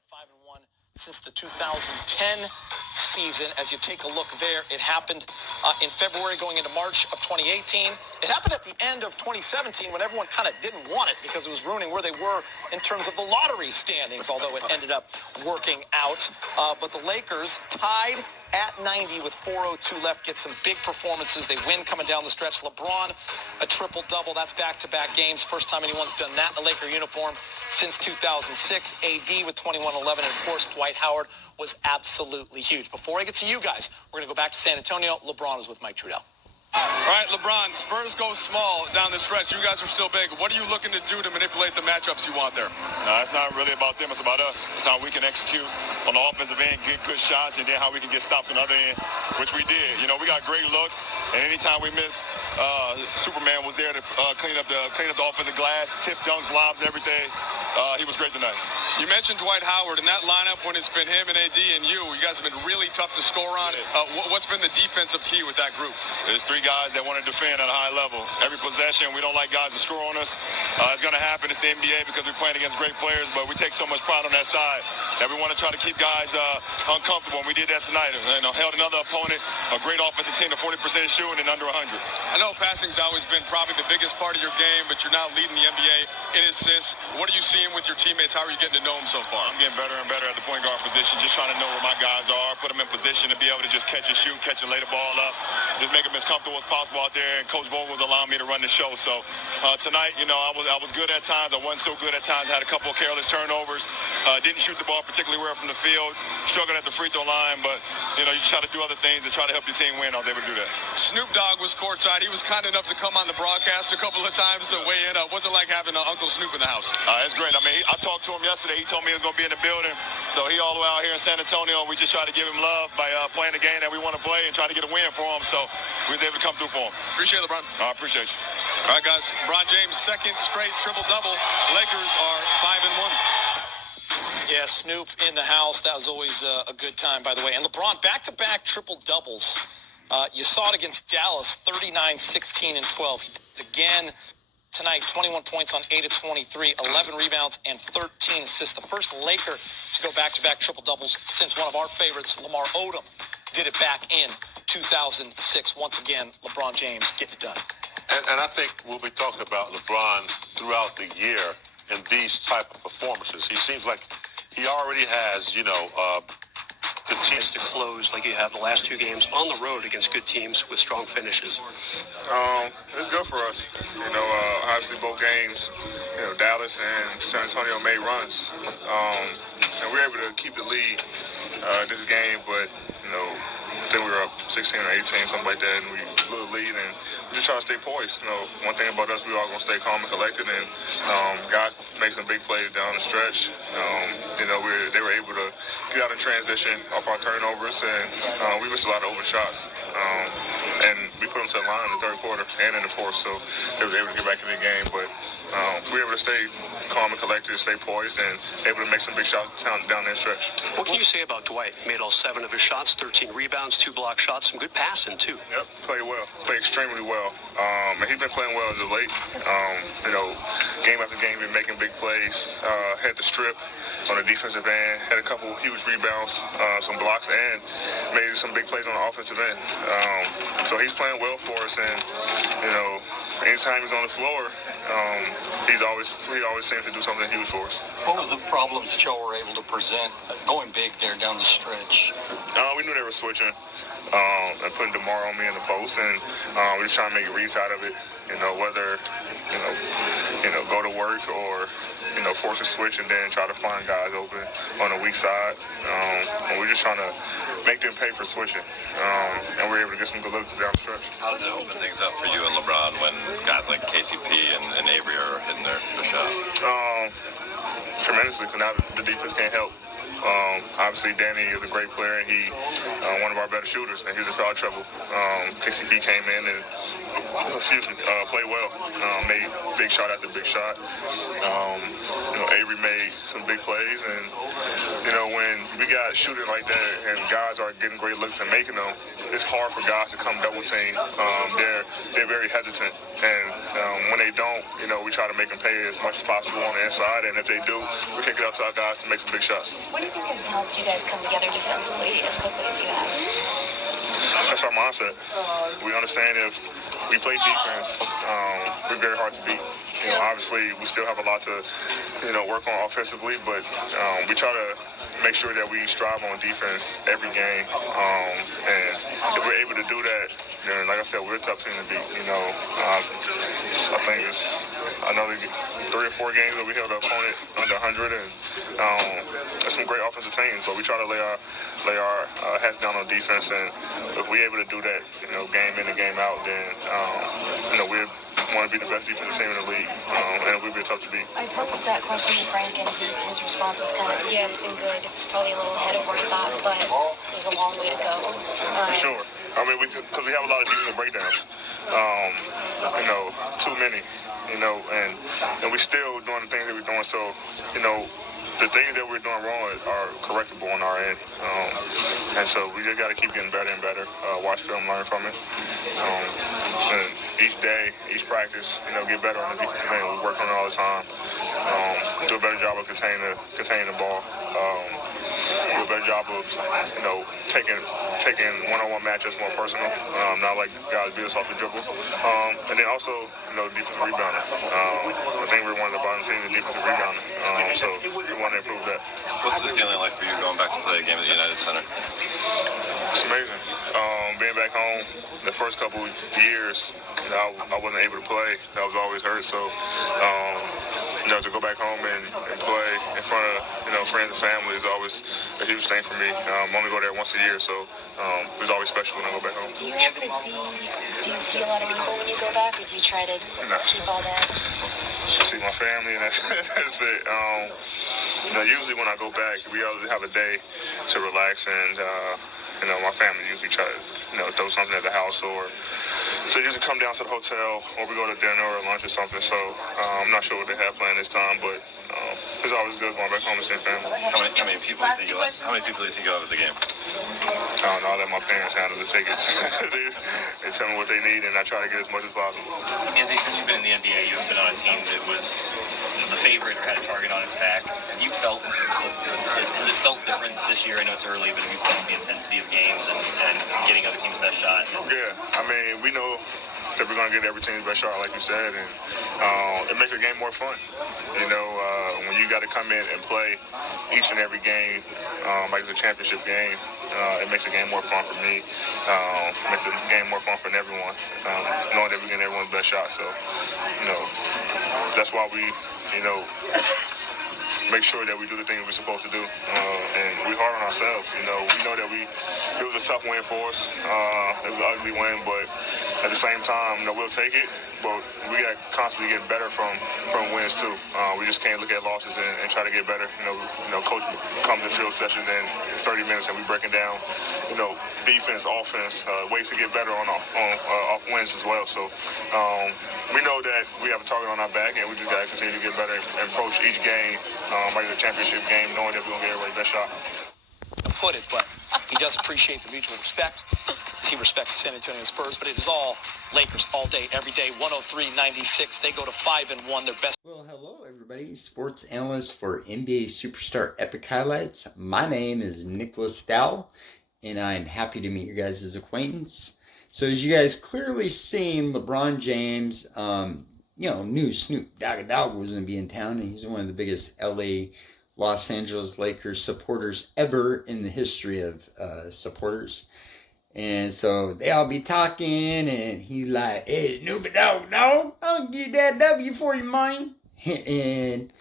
at 5-1 since the 2010 season. As you take a look there, it happened in February going into March of 2018. It happened at the end of 2017 when everyone kind of didn't want it because it was ruining where they were in terms of the lottery standings, although it ended up working out. But the Lakers tied at 90 with 4:02 left, get some big performances. They win coming down the stretch. LeBron, a triple-double. That's back-to-back games. First time anyone's done that in a Laker uniform since 2006. AD with 21-11. And, of course, Dwight Howard was absolutely huge. Before I get to you guys, we're going to go back to San Antonio. LeBron is with Mike Trudell. All right, LeBron, Spurs go small down the stretch. You guys are still big. What are you looking to do to manipulate the matchups you want there? No, it's not really about them. It's about us. It's how we can execute on the offensive end, get good shots, and then how we can get stops on the other end, which we did. You know, we got great looks, and anytime we miss, Superman was there to clean up the offensive glass, tip dunks, lobs, everything. He was great tonight. You mentioned Dwight Howard. In that lineup, when it's been him and AD and you guys have been really tough to score on. What's been the defensive key with that group? There's three guys that want to defend at a high level. Every possession, we don't like guys to score on us. It's going to happen. It's the NBA because we're playing against great players, but we take so much pride on that side that we want to try to keep guys uncomfortable, and we did that tonight. Held another opponent, a great offensive team, to 40% shooting and under 100. I know passing's always been probably the biggest part of your game, but you're now leading the NBA in assists. What are you seeing with your teammates? How are you getting to know them so far? I'm getting better and better at the point guard position, just trying to know where my guys are, put them in position to be able to just catch and shoot, catch and lay the ball up, just make them as comfortable as possible out there. And Coach Vogel's allowing me to run the show. So tonight, I was good at times. I wasn't so good at times. I had a couple of careless turnovers. Didn't shoot the ball particularly well from the field. Struggled at the free throw line, but you just try to do other things to try to help your team win. I was able to do that. Snoop Dogg was courtside. He was kind enough to come on the broadcast a couple of times to weigh in. What's it like having Uncle Snoop in the house? It's great. I mean, I talked to him yesterday. He told me he was going to be in the building. So he all the way out here in San Antonio. We just try to give him love by playing the game that we want to play and trying to get a win for him. So we was able to come through for him. Appreciate it, LeBron. I appreciate you. All right, guys. LeBron James' second straight triple-double. Lakers are 5-1. Yeah, Snoop in the house. That was always a good time, by the way. And LeBron, back-to-back triple-doubles. You saw it against Dallas, 39, 16, and 12. He did it again tonight, 21 points on 8 of 23, 11 rebounds, and 13 assists. The first Laker to go back-to-back triple-doubles since one of our favorites, Lamar Odom, did it back in 2006. Once again, LeBron James getting it done. And I think we'll be talking about LeBron throughout the year in these type of performances. He seems like he already has, the teams to close like you have the last two games on the road against good teams with strong finishes. It's good for us. Obviously both games, Dallas and San Antonio made runs. And we were able to keep the lead this game, but, I think we were up 16 or 18, something like that, and we blew the lead, and we just try to stay poised. One thing about us, we all going to stay calm and collected, and God made some big plays down the stretch. They were able to get out in transition off our turnovers, and we missed a lot of open shots. And we put them to the line in the third quarter and in the fourth, so they were able to get back in the game. But we were able to stay calm and collected, stay poised, and able to make some big shots down that stretch. What can you say about Dwight? Made all 7 of his shots, 13 rebounds, 2 block shots, some good passing, too. Yep, played well. Played extremely well. And he's been playing well as of late. Game after game, been making big plays. Had the strip on the defensive end, had a couple huge rebounds, some blocks, and made some big plays on the offensive end. So he's playing well for us, and, anytime he's on the floor, he always seems to do something huge for us. What were the problems that y'all were able to present going big there down the stretch? We knew they were switching and putting DeMar on me in the post, and we just trying to make reads out of it. Whether go to work or force a switch and then try to find guys open on the weak side. And we're just trying to make them pay for switching. And we're able to get some good looks down the stretch. How does it open things up for you and LeBron when guys like KCP and Avery are hitting their shots? Tremendously, because now the defense can't help. Obviously, Danny is a great player, and he one of our better shooters, and he was in foul trouble. KCP came in and played well, made big shot after big shot. Avery made some big plays, and when we got shooting like that and guys are getting great looks and making them, it's hard for guys to come double team. They're very hesitant, and when they don't, we try to make them pay as much as possible on the inside, and if they do, we kick it out to our guys to make some big shots. What do you think has helped you guys come together defensively as quickly as you have? That's our mindset. We understand if we play defense, we're very hard to beat. Obviously, we still have a lot to, work on offensively, but we try to make sure that we strive on defense every game. And if we're able to do that, then, like I said, we're a tough team to beat. I think it's another 3 or 4 games that we held the opponent under 100, and there's some great offensive teams, but we try to lay our heads down on defense, and if we're able to do that, game in and game out, then we want to be the best defensive team in the league, and we'll be tough to beat. I posed that question to Frank, and his response was kind of, yeah, it's been good. It's probably a little ahead of where he thought, but there's a long way to go. For sure. I mean, because we have a lot of defensive breakdowns. Too many, and we're still doing the things that we're doing. So, the things that we're doing wrong are correctable on our end. And so we just got to keep getting better and better, watch film, learn from it. And each day, each practice, get better on the defensive end. We work on it all the time. Do a better job of containing the ball. Do a better job of, taking one-on-one matches more personal, not like guys beat us off the dribble. And then also, defensive rebounding. I think we're one of the bottom teams in defensive rebounding. So we want to improve that. What's the feeling like for you going back to play a game at the United Center? It's amazing. Being back home, the first couple years, I wasn't able to play. I was always hurt. So, to go back home and play in front of, friends and family is always a huge thing for me. I only go there once a year, so it was always special when I go back home. Do you see a lot of people when you go back, or do you try to keep all that? See my family, and that's it. Usually when I go back, we always have a day to relax, and my family usually try to throw something at the house, or they usually come down to the hotel, or we go to dinner or lunch or something. So I'm not sure what they have planned this time, but it's always good going back home and seeing family. How many people do you think you have at the game? I don't know. I let my parents handle the tickets. they tell me what they need, and I try to get as much as possible. Anthony, since you've been in the NBA, you've been on a team that was the favorite or had a target on its back. Have you felt, has it felt different this year? I know it's early, but have you felt the intensity of games and getting other teams' best shot? Yeah, I mean, we know that we're going to get every team's best shot, like you said, and it makes the game more fun. When you got to come in and play each and every game, like the championship game, it makes the game more fun for me. It makes the game more fun for everyone, knowing that we're getting everyone's best shot. So, that's why we, make sure that we do the things we're supposed to do, and we're hard on ourselves. We know that it was a tough win for us. It was an ugly win, but at the same time, we'll take it. But we got to constantly get better from wins too. We just can't look at losses and try to get better. Coach comes to field session, and it's 30 minutes, and we're breaking down, defense, offense, ways to get better on off wins as well. So we know that we have a target on our back, and we just got to continue to get better and approach each game like the championship game, knowing that we're going to get everybody's best shot. Put it, but he does appreciate the mutual respect as he respects the San Antonio Spurs. But it is all Lakers all day, every day. 103-96. They go to 5-1. Their best. Well, hello everybody. Sports analyst for NBA Superstar Epic Highlights. My name is Nicholas Dow, and I'm happy to meet your guys' acquaintance. So as you guys clearly seen, LeBron James, knew Snoop Dogg was going to be in town, and he's one of the biggest Los Angeles Lakers supporters ever in the history of supporters. And so they all be talking, and he's like, "Hey, Snoop Dogg, I'll get that W for you, man." And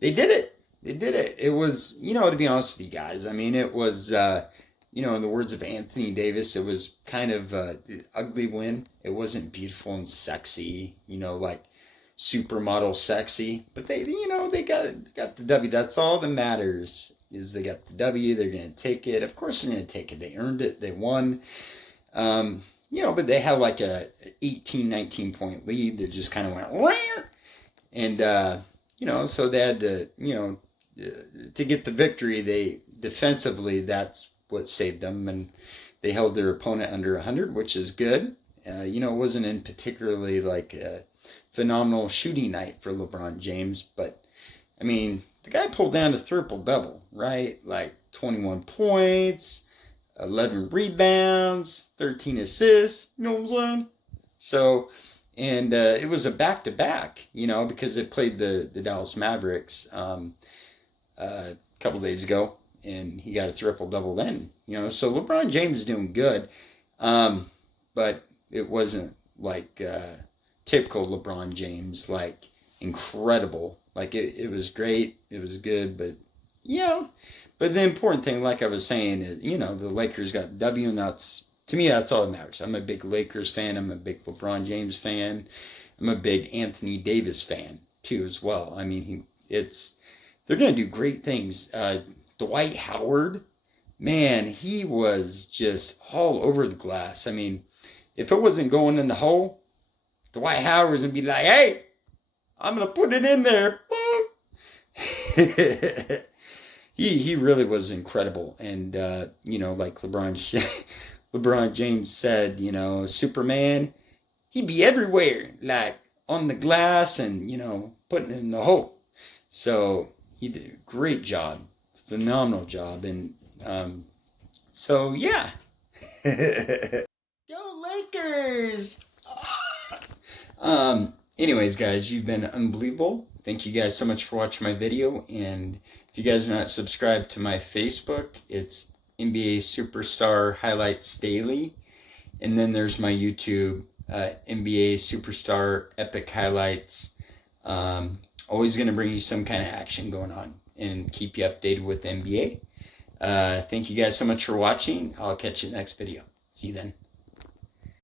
they did it. It was, to be honest with you guys, I mean, it was, in the words of Anthony Davis, it was kind of an ugly win. It wasn't beautiful and sexy, like supermodel sexy, but they got the W. That's all that matters, is they got the W. They're going to take it. Of course they're going to take it. They earned it. They won. But they had like a 18, 19 point lead that just kind of went, Wah! And, so they had to, to get the victory, they defensively, that's what saved them, and they held their opponent under 100, which is good. It wasn't in particularly like a phenomenal shooting night for LeBron James, but I mean, the guy pulled down a triple-double, right? Like 21 points, 11 rebounds, 13 assists, you know what I'm saying? So, and it was a back-to-back, because they played the Dallas Mavericks a couple days ago, and he got a triple-double then, So LeBron James is doing good, but it wasn't like typical LeBron James, like incredible. Like it was great, it was good, but But the important thing, like I was saying, is the Lakers got the W, and to me that's all that matters. I'm a big Lakers fan. I'm a big LeBron James fan. I'm a big Anthony Davis fan too, as well. I mean, they're gonna do great things. Dwight Howard, man, he was just all over the glass. I mean, if it wasn't going in the hole, Dwight Howard was gonna be like, "Hey, I'm gonna put it in there." He really was incredible, and like LeBron James said, Superman, he'd be everywhere, like on the glass and putting it in the hole. So he did a great job, phenomenal job, and so yeah. Go Lakers! Anyways, guys, you've been unbelievable. Thank you guys so much for watching my video. And if you guys are not subscribed to my Facebook, it's NBA Superstar Highlights Daily. And then there's my YouTube, NBA Superstar Epic Highlights. Always going to bring you some kind of action going on and keep you updated with NBA. Thank you guys so much for watching. I'll catch you in the next video. See you then.